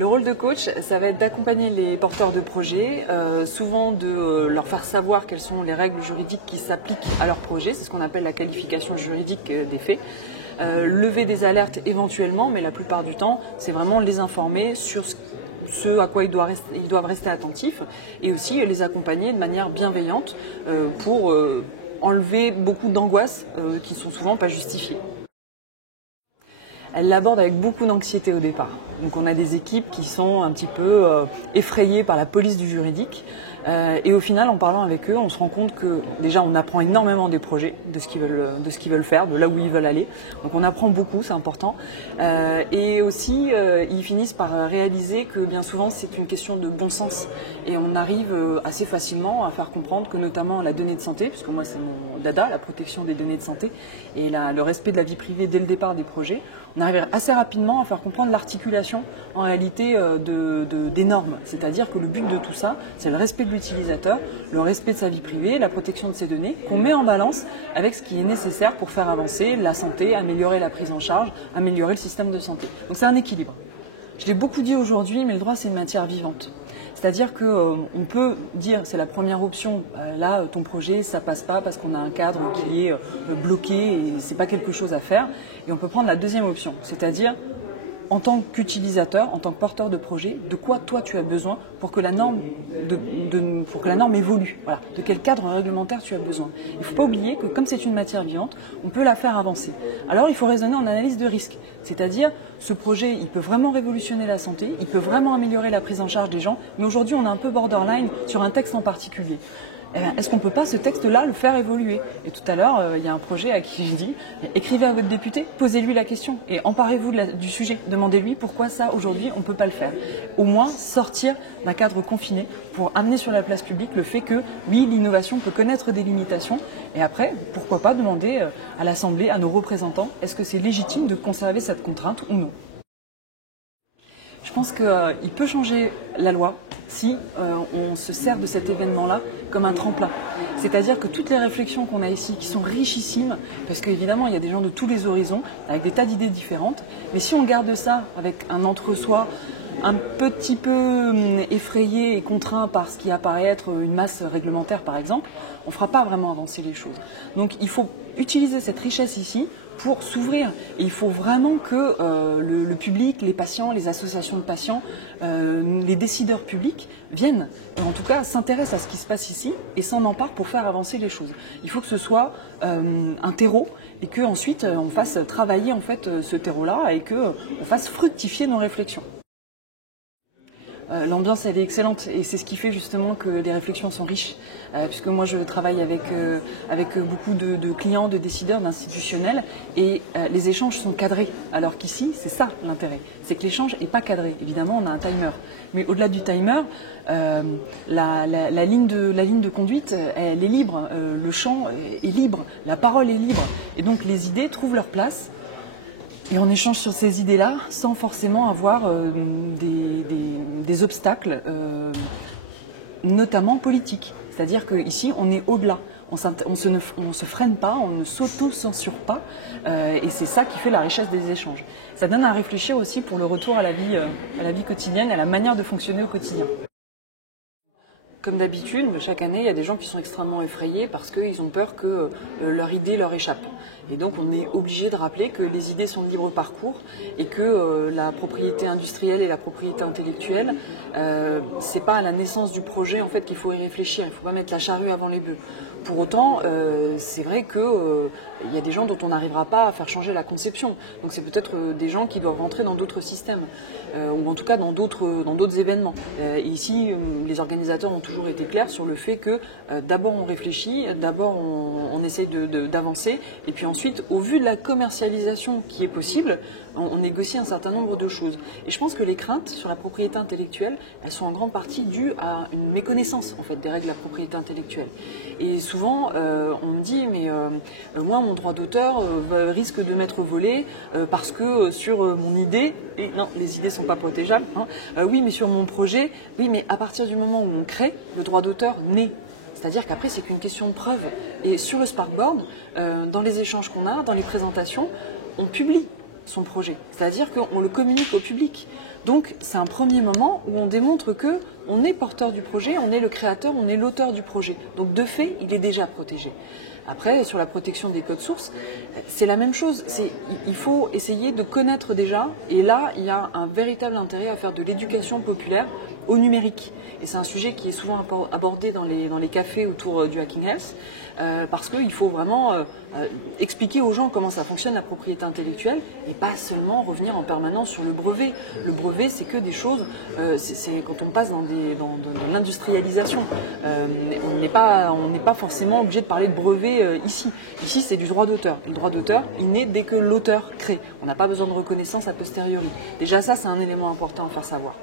Le rôle de coach, ça va être d'accompagner les porteurs de projets, souvent de leur faire savoir quelles sont les règles juridiques qui s'appliquent à leur projet, c'est ce qu'on appelle la qualification juridique des faits. Lever des alertes éventuellement, mais la plupart du temps, c'est vraiment les informer sur ce à quoi ils doivent rester attentifs et aussi les accompagner de manière bienveillante pour enlever beaucoup d'angoisses qui sont souvent pas justifiées. Elle l'aborde avec beaucoup d'anxiété au départ. Donc on a des équipes qui sont un petit peu effrayées par la police du juridique. Et au final, en parlant avec eux, on se rend compte que déjà on apprend énormément des projets, de ce qu'ils veulent faire, de là où ils veulent aller. Donc on apprend beaucoup, c'est important. Et aussi, ils finissent par réaliser que bien souvent c'est une question de bon sens. Et on arrive assez facilement à faire comprendre que notamment la donnée de santé, puisque moi c'est mon dada, la protection des données de santé et le respect de la vie privée dès le départ des projets, on arrive assez rapidement à faire comprendre l'articulation en réalité des normes. C'est-à-dire que le but de tout ça, c'est le respect de l'utilisateur, le respect de sa vie privée, la protection de ses données, qu'on met en balance avec ce qui est nécessaire pour faire avancer la santé, améliorer la prise en charge, améliorer le système de santé. Donc c'est un équilibre. Je l'ai beaucoup dit aujourd'hui, mais le droit c'est une matière vivante. C'est-à-dire qu'on peut dire, c'est la première option, là ton projet ça passe pas parce qu'on a un cadre qui est bloqué et c'est pas quelque chose à faire. Et on peut prendre la deuxième option, c'est-à-dire en tant qu'utilisateur, en tant que porteur de projet, de quoi toi tu as besoin pour que la norme, évolue. Voilà. De quel cadre réglementaire tu as besoin. Il ne faut pas oublier que comme c'est une matière vivante, on peut la faire avancer. Alors il faut raisonner en analyse de risque. C'est-à-dire, ce projet, il peut vraiment révolutionner la santé, il peut vraiment améliorer la prise en charge des gens, mais aujourd'hui on est un peu borderline sur un texte en particulier. Est-ce qu'on ne peut pas ce texte-là le faire évoluer? Et tout à l'heure, il y a un projet à qui je dis, écrivez à votre député, posez-lui la question et emparez-vous du sujet. Demandez-lui pourquoi ça, aujourd'hui, on ne peut pas le faire. Au moins, sortir d'un cadre confiné pour amener sur la place publique le fait que, oui, l'innovation peut connaître des limitations. Et après, pourquoi pas demander à l'Assemblée, à nos représentants, est-ce que c'est légitime de conserver cette contrainte ou non? Je pense qu'il peut changer la loi si on se sert de cet événement-là comme un tremplin. C'est-à-dire que toutes les réflexions qu'on a ici, qui sont richissimes, parce qu'évidemment il y a des gens de tous les horizons, avec des tas d'idées différentes, mais si on garde ça avec un entre-soi un petit peu effrayé et contraint par ce qui apparaît être une masse réglementaire par exemple, on ne fera pas vraiment avancer les choses. Donc il faut utiliser cette richesse ici pour s'ouvrir. Et il faut vraiment que le public, les patients, les associations de patients, les décideurs publics viennent, en tout cas s'intéressent à ce qui se passe ici et s'en emparent pour faire avancer les choses. Il faut que ce soit un terreau et qu'ensuite on fasse travailler en fait ce terreau-là et qu'on fasse fructifier nos réflexions. L'ambiance elle est excellente et c'est ce qui fait justement que les réflexions sont riches puisque moi je travaille avec beaucoup de clients, de décideurs, d'institutionnels et les échanges sont cadrés alors qu'ici c'est ça l'intérêt, c'est que l'échange n'est pas cadré. Évidemment on a un timer mais au-delà du timer la ligne de conduite elle est libre, le champ est libre, la parole est libre et donc les idées trouvent leur place. Et on échange sur ces idées-là sans forcément avoir des obstacles, notamment politiques. C'est-à-dire qu'ici, on est au-delà. On ne se freine pas, on ne s'auto-censure pas. Et c'est ça qui fait la richesse des échanges. Ça donne à réfléchir aussi pour le retour à la vie quotidienne, à la manière de fonctionner au quotidien. Comme d'habitude, chaque année, il y a des gens qui sont extrêmement effrayés parce qu'ils ont peur que leur idée leur échappe. Et donc, on est obligé de rappeler que les idées sont de libre parcours et que la propriété industrielle et la propriété intellectuelle, c'est pas à la naissance du projet en fait qu'il faut y réfléchir. Il ne faut pas mettre la charrue avant les bœufs. Pour autant, c'est vrai qu'il y a des gens dont on n'arrivera pas à faire changer la conception. Donc, c'est peut-être des gens qui doivent rentrer dans d'autres systèmes ou en tout cas dans d'autres événements. Et ici, les organisateurs ont toujours été clairs sur le fait que d'abord on réfléchit, d'abord on essaye d'avancer et puis ensuite, au vu de la commercialisation qui est possible, on négocie un certain nombre de choses. Et je pense que les craintes sur la propriété intellectuelle, elles sont en grande partie dues à une méconnaissance en fait, des règles de la propriété intellectuelle. Et souvent, on me dit, mais moi, mon droit d'auteur risque de m'être volé parce que sur mon idée, et non, les idées ne sont pas protégeables, hein, oui, mais sur mon projet, oui, mais à partir du moment où on crée, le droit d'auteur naît. C'est-à-dire qu'après, c'est qu'une question de preuve. Et sur le Sparkboard, dans les échanges qu'on a, dans les présentations, on publie son projet. C'est-à-dire qu'on le communique au public. Donc c'est un premier moment où on démontre que on est porteur du projet, on est le créateur, on est l'auteur du projet. Donc de fait, il est déjà protégé. Après, sur la protection des codes sources, c'est la même chose. Il faut essayer de connaître déjà, et là, il y a un véritable intérêt à faire de l'éducation populaire au numérique. Et c'est un sujet qui est souvent abordé dans les cafés autour du Hacking Health, parce qu'il faut vraiment expliquer aux gens comment ça fonctionne la propriété intellectuelle, et pas seulement revenir en permanence sur le brevet. Le brevet, c'est que des choses, c'est quand on passe dans l'industrialisation. On n'est pas forcément obligé de parler de brevet ici. Ici, c'est du droit d'auteur. Le droit d'auteur, il naît dès que l'auteur crée. On n'a pas besoin de reconnaissance a posteriori. Déjà ça, c'est un élément important à faire savoir.